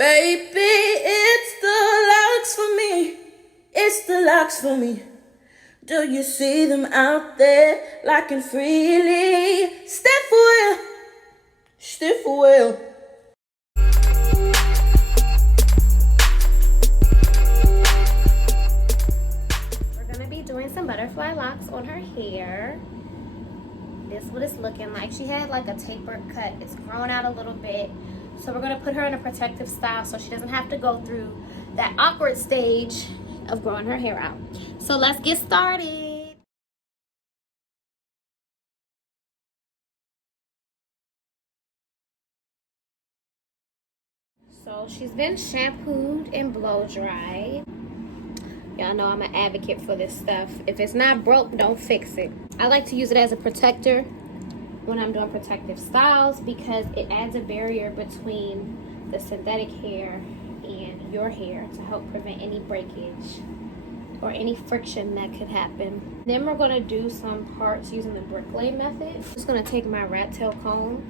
Baby, it's the Locs for me. It's the Locs for me. Do you see them out there locking freely? Stiff will, stiff will. We're gonna be doing some butterfly locks on her hair. This is what it's looking like. She had like a tapered cut. It's grown out a little bit. So we're gonna put her in a protective style so she doesn't have to go through that awkward stage of growing her hair out. So let's get started. So she's been shampooed and blow dried. Y'all know I'm an advocate for this stuff. If it's not broke, don't fix it. I like to use it as a protector when I'm doing protective styles because it adds a barrier between the synthetic hair and your hair to help prevent any breakage or any friction that could happen. Then we're gonna do some parts using the bricklay method. I'm just gonna take my rat tail comb.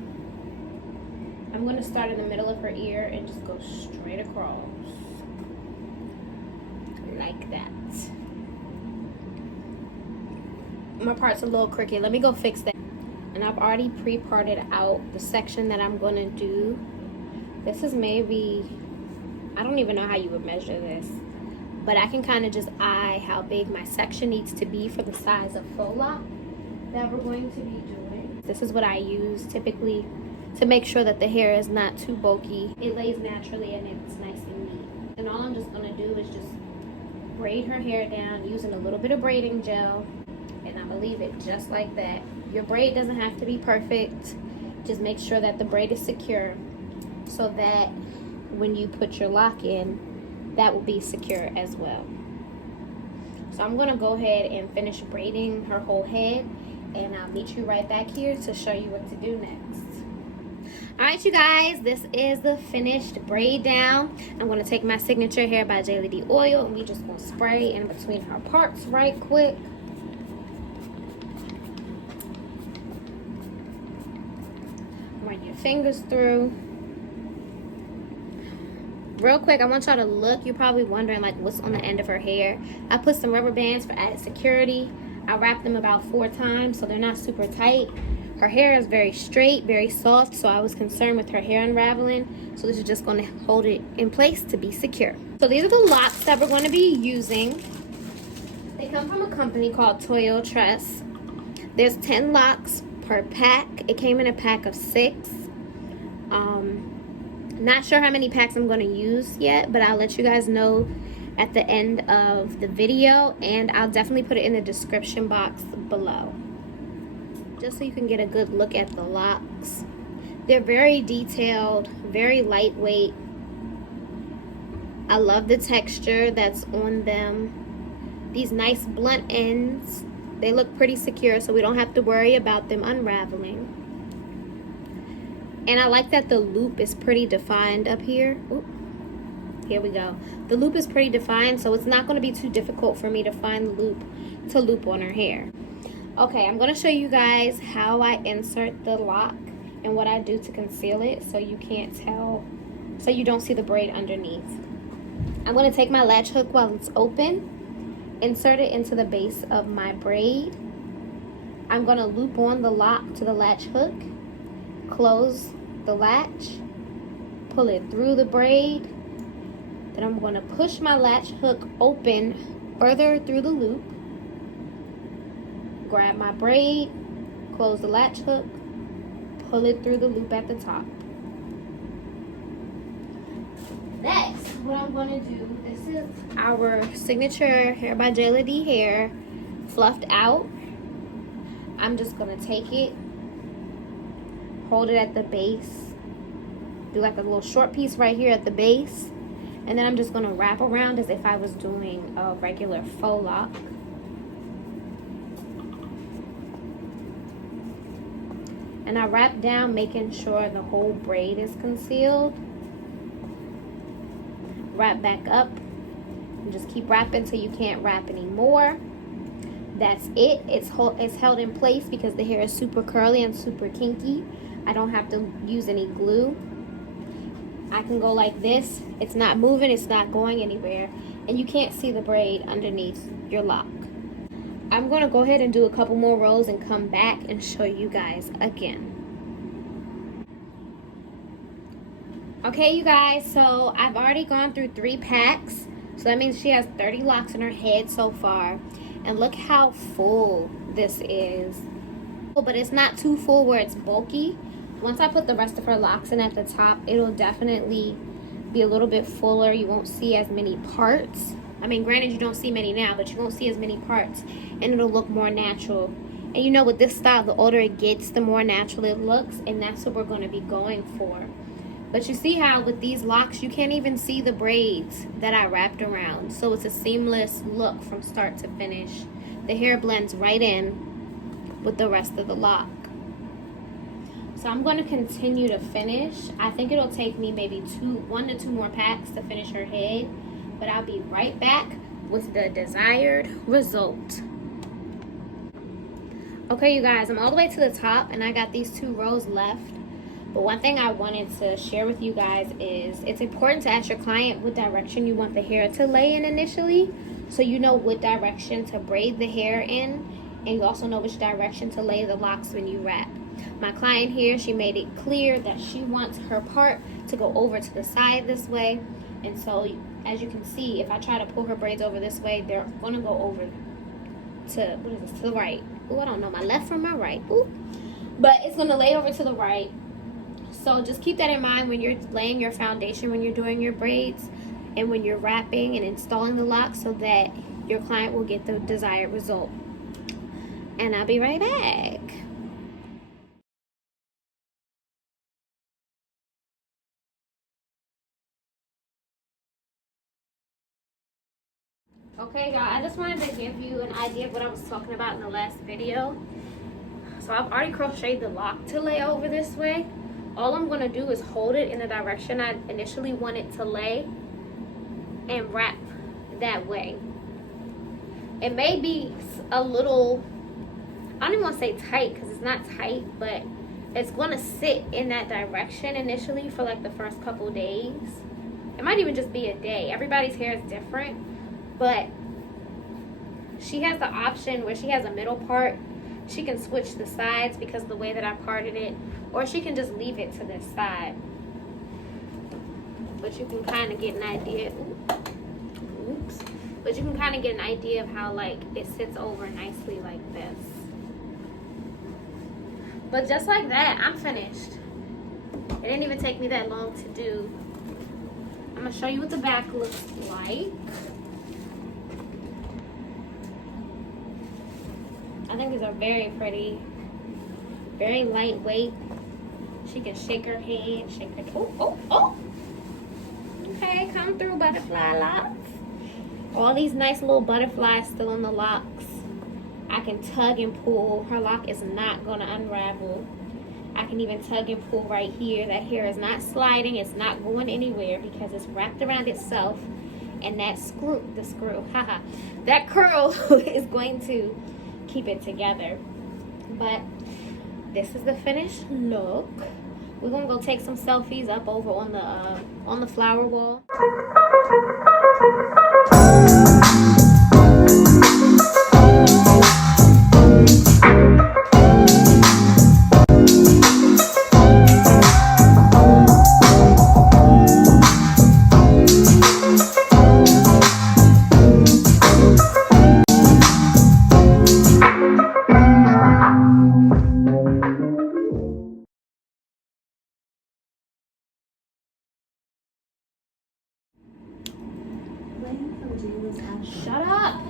I'm gonna start in the middle of her ear and just go straight across. Like that. My part's a little crooked. Let me go fix that. And I've already pre-parted out the section that I'm going to do. This is maybe, I don't even know how you would measure this, but I can kind of just eye how big my section needs to be for the size of faux lock that we're going to be doing. This is what I use typically to make sure that the hair is not too bulky. It lays naturally and it's nice and neat. And all I'm just going to do is just braid her hair down using a little bit of braiding gel, and I'm gonna leave it just like that. Your braid doesn't have to be perfect. Just make sure that the braid is secure so that when you put your lock in, that will be secure as well. So I'm gonna go ahead and finish braiding her whole head, and I'll meet you right back here to show you what to do next. All right, you guys, this is the finished braid down. I'm going to take my signature hair by JLD oil, and we just going to spray in between her parts right quick. Run your fingers through. Real quick, I want y'all to look. You're probably wondering like what's on the end of her hair. I put some rubber bands for added security. I wrapped them about 4 times so they're not super tight. Her hair is very straight, very soft, so I was concerned with her hair unraveling. So this is just going to hold it in place to be secure. So these are the locks that we're going to be using. They come from a company called Toyotress. There's 10 locks per pack. It came in a pack of 6. Not sure how many packs I'm going to use yet, but I'll let you guys know at the end of the video, and I'll definitely put it in the description box below, just so you can get a good look at the locks. They're very detailed, very lightweight. I love the texture that's on them. These nice blunt ends, they look pretty secure, so we don't have to worry about them unraveling. And I like that the loop is pretty defined up here. Ooh, here we go. The loop is pretty defined, so it's not going to be too difficult for me to find the loop to loop on her hair. Okay, I'm going to show you guys how I insert the lock and what I do to conceal it so you can't tell, so you don't see the braid underneath. I'm going to take my latch hook while it's open, insert it into the base of my braid. I'm going to loop on the lock to the latch hook, close the latch, pull it through the braid. Then I'm going to push my latch hook open further through the loop. Grab my braid, close the latch hook, pull it through the loop at the top. Next, what I'm going to do, this is our signature Hair by JLD hair, fluffed out. I'm just going to take it, hold it at the base, do like a little short piece right here at the base, and then I'm just going to wrap around as if I was doing a regular faux lock. And I wrap down, making sure the whole braid is concealed. Wrap back up and just keep wrapping until you can't wrap anymore. That's it. It's held in place because the hair is super curly and super kinky. I don't have to use any glue. I can go like this. It's not moving, it's not going anywhere, and you can't see the braid underneath your lock. I'm going to go ahead and do a couple more rows and come back and show you guys again. Okay, you guys, so I've already gone through 3 packs. So that means she has 30 locks in her head so far. And look how full this is. But it's not too full where it's bulky. Once I put the rest of her locks in at the top, it'll definitely be a little bit fuller. You won't see as many parts. I mean, granted, you don't see many now, but you won't see as many parts. And it'll look more natural. And you know, with this style, the older it gets, the more natural it looks. And that's what we're going to be going for. But you see how with these locks, you can't even see the braids that I wrapped around. So it's a seamless look from start to finish. The hair blends right in with the rest of the lock. So I'm going to continue to finish. I think it'll take me maybe 1 to 2 more packs to finish her head. But I'll be right back with the desired result. Okay, you guys, I'm all the way to the top and I got these 2 rows left. But one thing I wanted to share with you guys is it's important to ask your client what direction you want the hair to lay in initially, so you know what direction to braid the hair in, and you also know which direction to lay the locks when you wrap. My client here, she made it clear that she wants her part to go over to the side this way, and so as you can see, if I try to pull her braids over this way, they're going to go over to, what is this, to the right. Oh, I don't know my left from my right. Ooh. But it's going to lay over to the right. So just keep that in mind when you're laying your foundation, when you're doing your braids, and when you're wrapping and installing the lock, so that your client will get the desired result. And I'll be right back. Okay, y'all, I just wanted to give you an idea of what I was talking about in the last video. So I've already crocheted the lock to lay over this way. All I'm going to do is hold it in the direction I initially want it to lay and wrap that way. It may be a little, I don't even want to say tight because it's not tight, but it's going to sit in that direction initially for like the first couple of days. It might even just be a day. Everybody's hair is different, but she has the option where she has a middle part. She can switch the sides because of the way that I parted it, or she can just leave it to this side. But you can kind of get an idea. Oops. But you can kind of get an idea of how like it sits over nicely like this. But just like that, I'm finished. It didn't even take me that long to do. I'm gonna show you what the back looks like. I think these are very pretty, very lightweight. She can shake her head, shake her, oh. Okay, come through, butterfly locks. All these nice little butterflies still in the locks. I can tug and pull. Her lock is not gonna unravel. I can even tug and pull right here. That hair is not sliding, it's not going anywhere because it's wrapped around itself. And that that curl is going to keep it together. But this is the finished look. We're gonna go take some selfies up over on the flower wall. Shut up!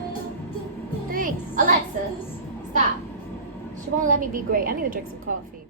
Thanks. Alexa, stop. She won't let me be great. I need to drink some coffee.